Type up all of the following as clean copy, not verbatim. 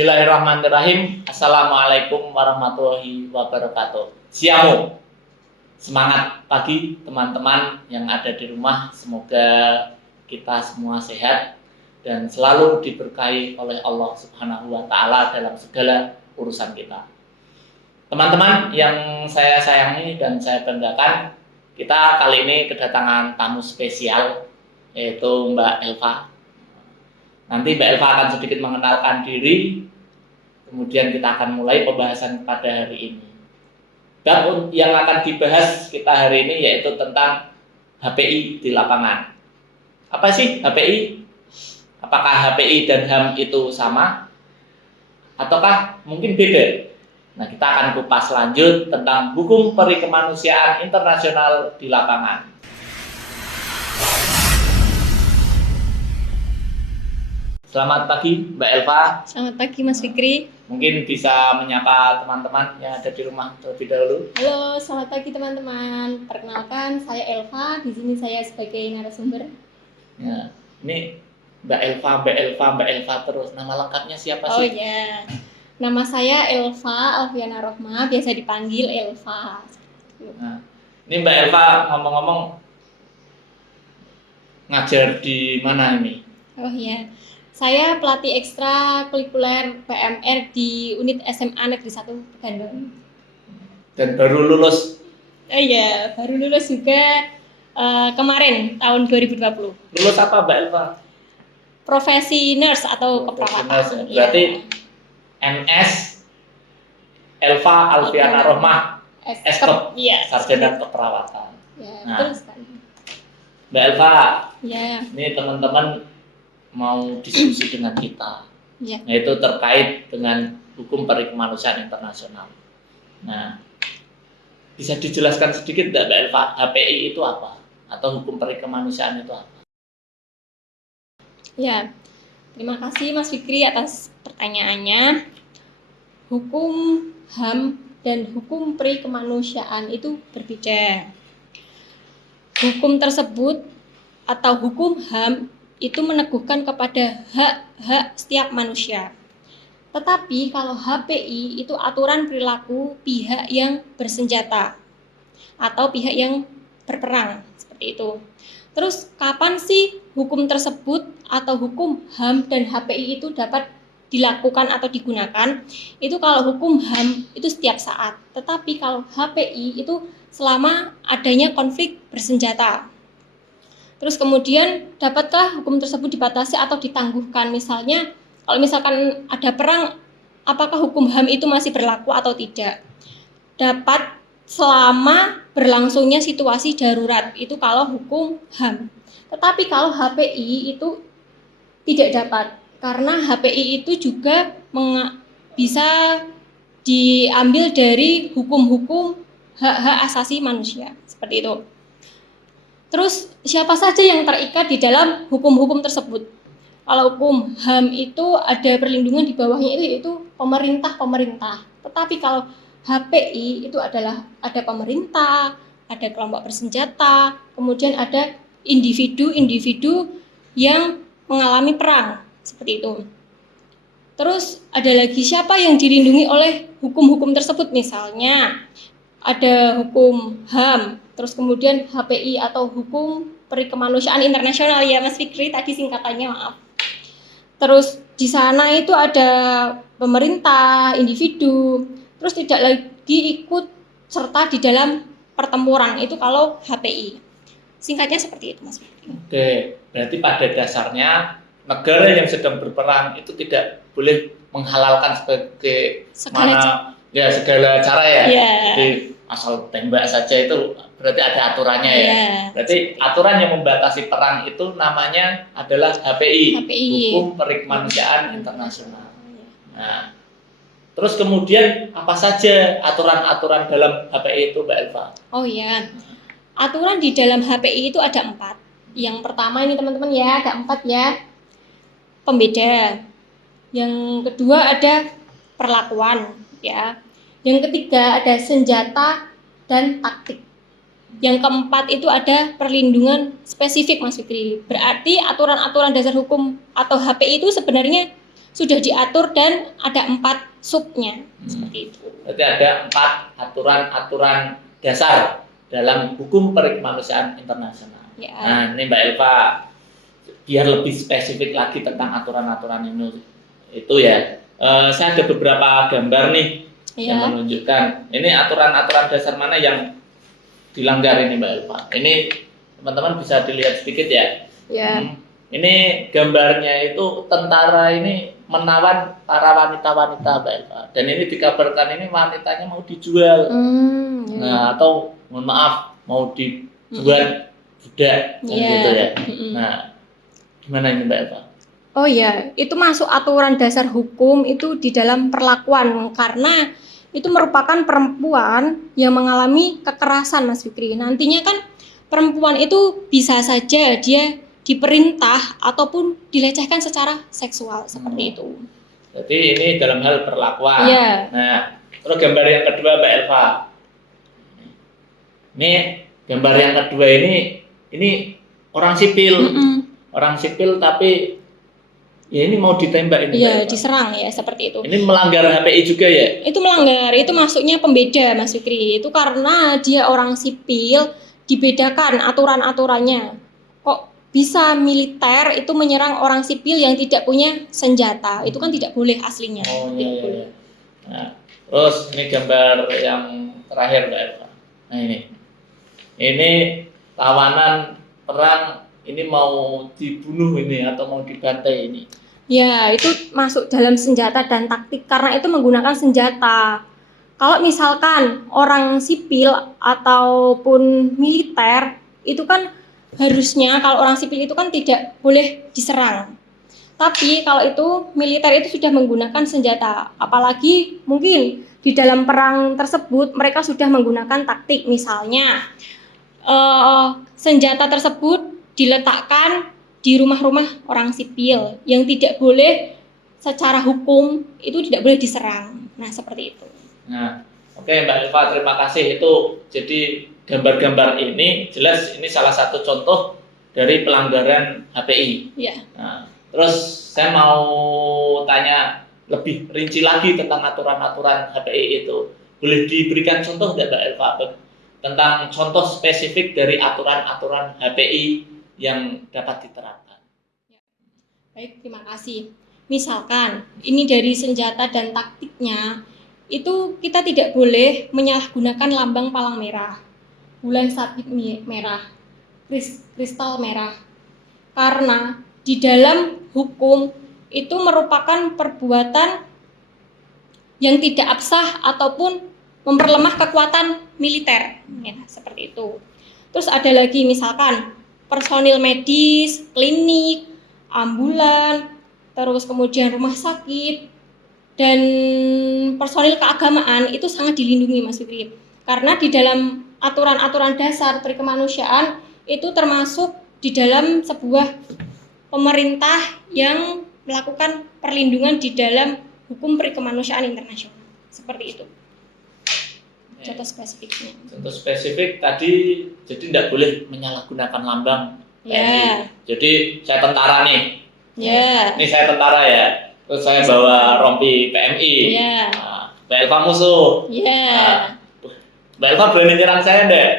Bismillahirrahmanirrahim. Assalamualaikum warahmatullahi wabarakatuh. Siamu, semangat pagi teman-teman yang ada di rumah. Semoga kita semua sehat dan selalu diberkahi oleh Allah Subhanahu wa Ta'ala dalam segala urusan kita. Teman-teman yang saya sayangi dan saya banggakan, kita kali ini kedatangan tamu spesial, yaitu Mbak Elva. Nanti Mbak Elva akan sedikit mengenalkan diri, kemudian kita akan mulai pembahasan pada hari ini. Bab yang akan dibahas kita hari ini yaitu tentang HPI di lapangan. Apa sih HPI? Apakah HPI dan HAM itu sama? Ataukah mungkin beda? Nah, kita akan kupas lanjut tentang hukum perikemanusiaan internasional di lapangan. Selamat pagi Mbak Elva. Selamat pagi Mas Fikri. Mungkin bisa menyapa teman-teman yang ada di rumah terlebih dahulu. Halo, selamat pagi teman-teman. Perkenalkan, saya Elva. Di sini saya sebagai narasumber. Ya, ini Mbak Elva terus. Nama lengkapnya siapa sih? Oh ya, nama saya Elva Alfiana Rohma, biasa dipanggil Elva. Nah, ini Mbak Elva ngomong-ngomong ngajar di mana ini? Oh ya, saya pelatih ekstrakurikuler PMR di unit SMA Negeri 1 Pekanbaru. Dan baru lulus? Iya, baru lulus juga kemarin tahun 2020. Lulus apa Mbak Elva? Profesi nurse atau keperawatan. Berarti NS Elva Alfiana Rohma, SKEP, Sarjana Keperawatan. Ya, nah, terus kan. Mbak Elva, ya. Ini teman-teman mau diskusi dengan kita, ya. Yaitu terkait dengan hukum perikemanusiaan internasional. Nah, bisa dijelaskan sedikit Mbak Elva, HPI itu apa? Atau hukum perikemanusiaan itu apa? Ya, terima kasih Mas Fikri atas pertanyaannya. Hukum HAM dan hukum perikemanusiaan itu berbeda. Hukum tersebut atau hukum HAM itu meneguhkan kepada hak-hak setiap manusia. Tetapi kalau HPI itu aturan perilaku pihak yang bersenjata atau pihak yang berperang, seperti itu. Terus kapan sih hukum tersebut atau hukum HAM dan HPI itu dapat dilakukan atau digunakan? Itu kalau hukum HAM itu setiap saat, tetapi kalau HPI itu selama adanya konflik bersenjata. Terus kemudian dapatkah hukum tersebut dibatasi atau ditangguhkan? Misalnya kalau misalkan ada perang, apakah hukum HAM itu masih berlaku atau tidak? Dapat selama berlangsungnya situasi darurat, itu kalau hukum HAM. Tetapi kalau HPI itu tidak dapat, karena HPI itu juga bisa diambil dari hukum-hukum hak-hak asasi manusia, seperti itu. Terus siapa saja yang terikat di dalam hukum-hukum tersebut? Kalau hukum HAM itu ada perlindungan di bawahnya itu pemerintah. Tetapi kalau HPI itu adalah ada pemerintah, ada kelompok bersenjata, kemudian ada individu-individu yang mengalami perang, seperti itu. Terus ada lagi siapa yang dilindungi oleh hukum-hukum tersebut? Misalnya ada hukum HAM, terus kemudian HPI atau hukum perikemanusiaan internasional ya Mas Fikri tadi singkatannya, maaf. Terus di sana itu ada pemerintah, individu, terus tidak lagi ikut serta di dalam pertempuran, itu kalau HPI. Singkatnya seperti itu Mas Fikri. Oke, berarti pada dasarnya negara yang sedang berperang itu tidak boleh menghalalkan segala cara ya. Jadi asal tembak saja itu berarti ada aturannya ya. Berarti aturan yang membatasi perang itu namanya adalah HPI. Hukum Perikemanusiaan Internasional. Nah, terus kemudian apa saja aturan-aturan dalam HPI itu Mbak Elva? Oh ya, aturan di dalam HPI itu ada 4. Yang pertama ini teman-teman ya, ada 4 ya. Pembeda. Yang kedua ada perlakuan ya. Yang ketiga ada senjata dan taktik. Yang keempat itu ada perlindungan spesifik Mas Fikri. Berarti aturan-aturan dasar hukum atau HPI itu sebenarnya sudah diatur dan ada 4 subnya seperti itu. Berarti ada 4 aturan-aturan dasar dalam hukum perikemanusiaan internasional. Ya. Nah, ini Mbak Elva, biar lebih spesifik lagi tentang aturan-aturan ini itu ya. Saya ada beberapa gambar nih yang menunjukkan ini aturan-aturan dasar mana yang dilanggar ini Mbak Elva. Ini teman-teman bisa dilihat sedikit ya. Ya. Ini gambarnya itu tentara ini menawan para wanita-wanita Mbak Elva. Dan ini dikabarkan ini wanitanya mau dijual. Nah, atau mohon maaf mau dibuat budak gitu ya. Nah, gimana ini Mbak Elva? Oh ya, itu masuk aturan dasar hukum itu di dalam perlakuan karena itu merupakan perempuan yang mengalami kekerasan Mas Fikri. Nantinya kan perempuan itu bisa saja dia diperintah ataupun dilecehkan secara seksual seperti itu. Jadi ini dalam hal perlakuan. Iya. Nah, terus gambar yang kedua Mbak Elva. Ini gambar yang kedua ini orang sipil. Orang sipil tapi ya ini mau ditembak ini. Iya, diserang ya seperti itu. Ini melanggar HPI juga ya? Itu melanggar, itu masuknya pembeda Mas Fikri. Itu karena dia orang sipil dibedakan aturan-aturannya. Kok bisa militer itu menyerang orang sipil yang tidak punya senjata? Itu kan tidak boleh aslinya. Oh iya. Nah, terus ini gambar yang terakhir Mbak Elva. Nah ini tawanan perang ini mau dibunuh ini atau mau dibantai ini. Ya, itu masuk dalam senjata dan taktik karena itu menggunakan senjata. Kalau misalkan orang sipil ataupun militer itu kan harusnya kalau orang sipil itu kan tidak boleh diserang. Tapi kalau itu militer itu sudah menggunakan senjata, apalagi mungkin di dalam perang tersebut mereka sudah menggunakan taktik, misalnya senjata tersebut diletakkan di rumah-rumah orang sipil yang tidak boleh secara hukum itu tidak boleh diserang. Nah, seperti itu. Nah, oke Mbak Elva, terima kasih. Itu jadi gambar-gambar ini jelas ini salah satu contoh dari pelanggaran HPI. Ya. Nah, terus saya mau tanya lebih rinci lagi tentang aturan-aturan HPI itu. Boleh diberikan contoh nggak Mbak Elva tentang contoh spesifik dari aturan-aturan HPI yang dapat diterapkan? Baik, terima kasih. Misalkan ini dari senjata dan taktiknya itu kita tidak boleh menyalahgunakan lambang palang merah, bulan sabit merah, kristal merah, karena di dalam hukum itu merupakan perbuatan yang tidak absah ataupun memperlemah kekuatan militer, ya, seperti itu. Terus ada lagi misalkan personil medis, klinik, ambulan, terus kemudian rumah sakit, dan personil keagamaan itu sangat dilindungi Mas Fikri. Karena di dalam aturan-aturan dasar perikemanusiaan itu termasuk di dalam sebuah pemerintah yang melakukan perlindungan di dalam hukum perikemanusiaan internasional. Seperti itu. Contoh spesifiknya. Contoh spesifik tadi, jadi tidak boleh menyalahgunakan lambang PNI. Jadi saya tentara nih. Ini saya tentara ya. Terus saya bawa rompi PMI. Nah, Mbak Elva musuh. Nah, Mbak Elva berani nyerang saya enggak?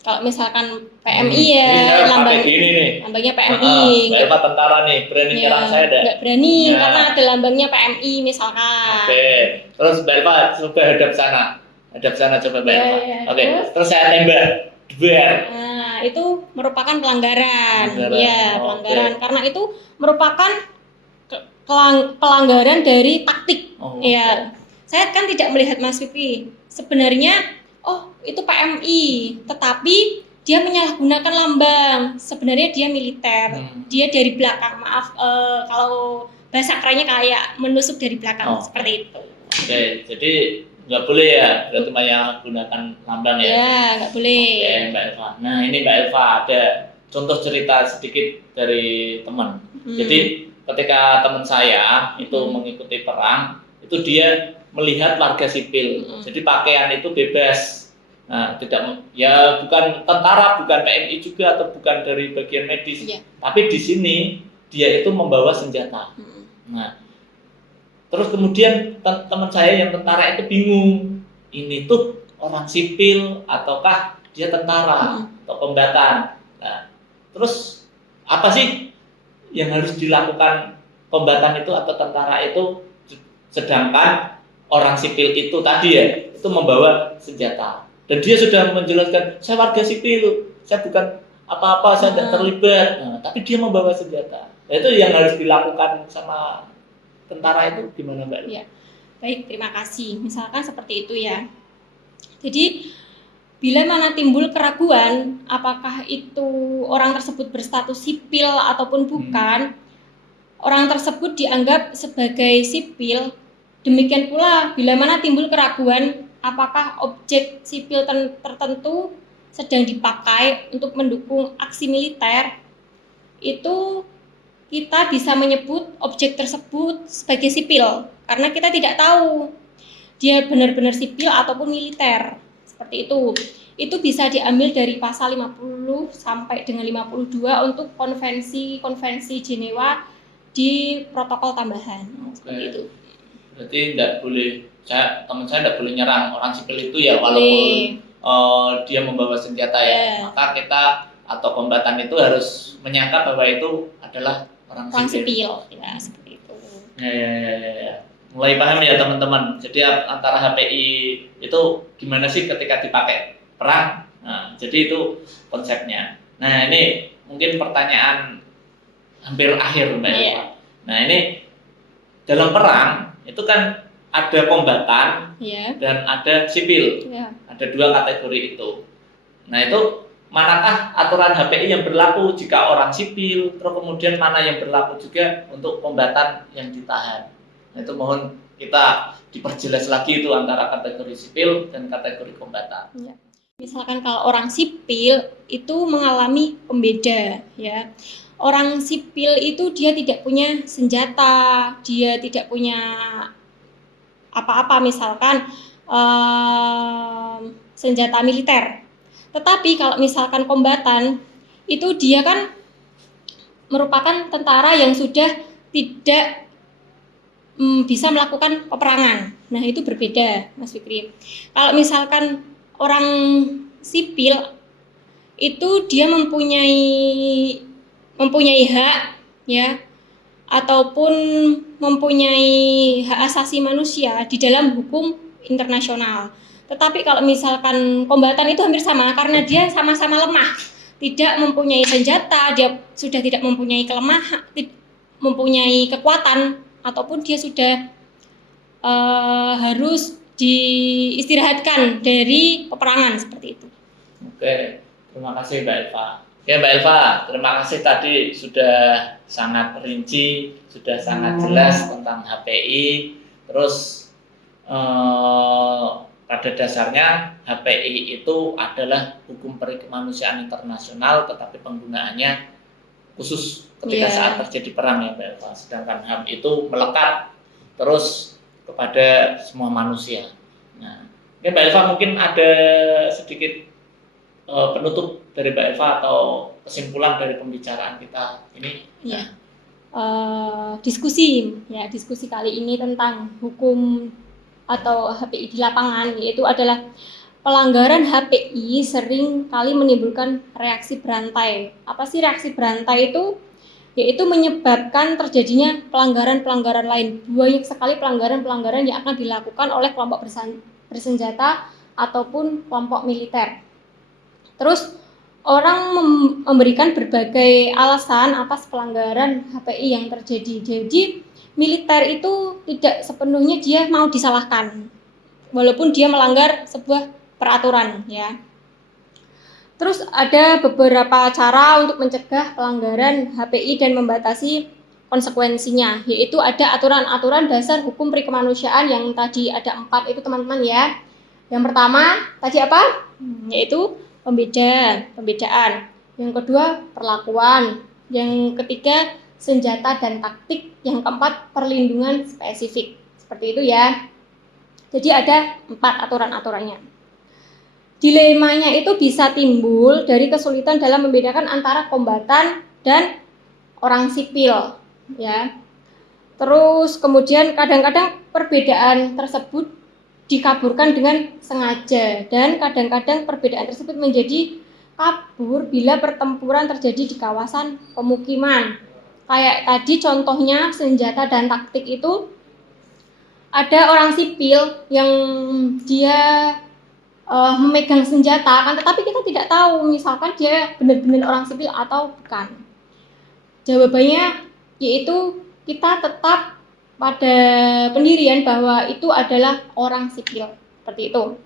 Kalau misalkan PMI ya, lambangnya PMI. Mbak Elva tentara nih, berani nyerang saya enggak? Enggak berani karena ada lambangnya PMI misalkan. Oke. Terus Mbak Elva coba hadap sana. Hadap sana coba Mbak Elva. Oke. Terus saya tembak. Nah, itu merupakan pelanggaran. Ya, pelanggaran. Karena itu merupakan pelanggaran dari taktik. Ya. Saya kan tidak melihat Mas Fikri. Sebenarnya itu PMI, tetapi dia menyalahgunakan lambang. Sebenarnya dia militer. Dia dari belakang. Maaf kalau bahasa kerennya kayak menusuk dari belakang seperti itu. Oke, jadi nggak boleh ya berarti menyalahgunakan lambang ya? Ya, nggak boleh. Oke, Mbak Elva. Nah, ini Mbak Elva ada contoh cerita sedikit dari teman. Jadi ketika teman saya itu mengikuti perang, itu dia melihat warga sipil. Jadi pakaian itu bebas. Nah, bukan tentara, bukan PMI juga atau bukan dari bagian medis. Tapi di sini dia itu membawa senjata. Nah, Terus kemudian teman saya yang tentara itu bingung, ini tuh orang sipil ataukah dia tentara atau kombatan. Nah, terus apa sih yang harus dilakukan kombatan itu atau tentara itu, sedangkan orang sipil itu tadi ya, itu membawa senjata. Dan dia sudah menjelaskan, saya warga sipil, saya bukan apa-apa, saya tidak terlibat. Nah, tapi dia membawa senjata. Nah, itu yang harus dilakukan sama tentara itu gimana Mbak? Ya, baik, terima kasih. Misalkan seperti itu ya. Jadi bila mana timbul keraguan apakah itu orang tersebut berstatus sipil ataupun bukan, orang tersebut dianggap sebagai sipil. Demikian pula bila mana timbul keraguan apakah objek sipil tertentu sedang dipakai untuk mendukung aksi militer, itu kita bisa menyebut objek tersebut sebagai sipil karena kita tidak tahu dia benar-benar sipil ataupun militer. Seperti itu. Itu bisa diambil dari pasal 50 sampai dengan 52 untuk konvensi Jenewa di protokol tambahan. Seperti itu. Berarti tidak boleh, teman saya tidak boleh nyerang orang sipil itu ya, walaupun dia membawa senjata ya. Maka kita atau kombatan itu harus menyangka bahwa itu adalah orang sipil. Ya, seperti itu. Ya. Mulai paham ya teman-teman. Jadi antara HPI itu gimana sih ketika dipakai perang. Nah, jadi itu konsepnya. Nah, ini mungkin pertanyaan hampir akhir Mbak Eva. Nah, ini dalam perang itu kan ada kombatan dan ada sipil. Ada dua kategori itu. Nah, itu manakah aturan HPI yang berlaku jika orang sipil, terus kemudian mana yang berlaku juga untuk kombatan yang ditahan. Nah, itu mohon kita diperjelas lagi itu antara kategori sipil dan kategori kombatan. Ya. Misalkan kalau orang sipil itu mengalami pembeda ya. Orang sipil itu dia tidak punya senjata, dia tidak punya apa-apa misalkan senjata militer. Tetapi kalau misalkan kombatan itu dia kan merupakan tentara yang sudah tidak bisa melakukan peperangan. Nah, itu berbeda, Mas Fikri. Kalau misalkan orang sipil itu dia mempunyai hak ya, ataupun mempunyai hak asasi manusia di dalam hukum internasional. Tetapi kalau misalkan kombatan itu hampir sama karena dia sama-sama lemah, tidak mempunyai senjata, dia sudah tidak mempunyai kelemahan, mempunyai kekuatan, ataupun dia sudah harus diistirahatkan dari peperangan seperti itu. Oke, terima kasih Mbak Elva. Ya Mbak Elva, terima kasih tadi sudah sangat rinci, sudah sangat jelas tentang HPI. Terus pada dasarnya HPI itu adalah hukum peri kemanusiaan internasional, tetapi penggunaannya khusus ketika saat terjadi perang ya Mbak Elva. Sedangkan HAM itu melekat terus kepada semua manusia. Nah, Mbak Elva mungkin ada sedikit penutup dari Mbak Elva atau kesimpulan dari pembicaraan kita ini. Ya. Diskusi kali ini tentang hukum atau HPI di lapangan, yaitu adalah pelanggaran HPI sering kali menimbulkan reaksi berantai. Apa sih reaksi berantai itu? Yaitu menyebabkan terjadinya pelanggaran-pelanggaran lain. Banyak sekali pelanggaran-pelanggaran yang akan dilakukan oleh kelompok bersenjata ataupun kelompok militer. Terus orang memberikan berbagai alasan atas pelanggaran HPI yang terjadi. Jadi militer itu tidak sepenuhnya dia mau disalahkan, walaupun dia melanggar sebuah peraturan ya. Terus ada beberapa cara untuk mencegah pelanggaran HPI dan membatasi konsekuensinya, yaitu ada aturan-aturan dasar hukum peri kemanusiaan yang tadi ada 4 itu teman-teman ya. Yang pertama tadi apa? Yaitu pembedaan. Yang kedua perlakuan. Yang ketiga senjata dan taktik. Yang keempat perlindungan spesifik. Seperti itu ya. Jadi ada 4 aturan-aturannya. Dilemanya itu bisa timbul dari kesulitan dalam membedakan antara kombatan dan orang sipil ya. Terus kemudian kadang-kadang perbedaan tersebut dikaburkan dengan sengaja, dan kadang-kadang perbedaan tersebut menjadi kabur bila pertempuran terjadi di kawasan pemukiman. Kayak tadi contohnya senjata dan taktik itu, ada orang sipil yang dia memegang senjata, kan tetapi kita tidak tahu misalkan dia benar-benar orang sipil atau bukan. Jawabannya yaitu kita tetap pada pendirian bahwa itu adalah orang sipil, seperti itu.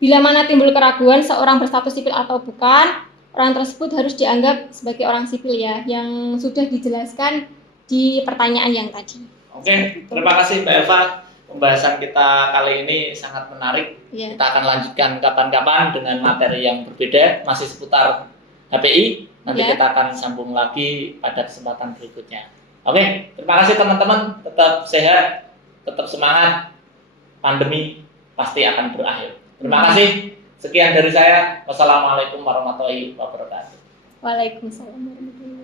Bila mana timbul keraguan seorang berstatus sipil atau bukan, orang tersebut harus dianggap sebagai orang sipil ya, yang sudah dijelaskan di pertanyaan yang tadi. Oke, terima kasih Mbak Eva. Pembahasan kita kali ini sangat menarik. Ya. Kita akan lanjutkan kapan-kapan dengan materi yang berbeda, masih seputar HPI. Nanti Ya. kita akan sambung lagi pada kesempatan berikutnya. Oke, terima kasih teman-teman. Tetap sehat, tetap semangat. Pandemi pasti akan berakhir. Terima kasih. Sekian dari saya. Wassalamualaikum warahmatullahi wabarakatuh. Waalaikumsalam warahmatullahi wabarakatuh.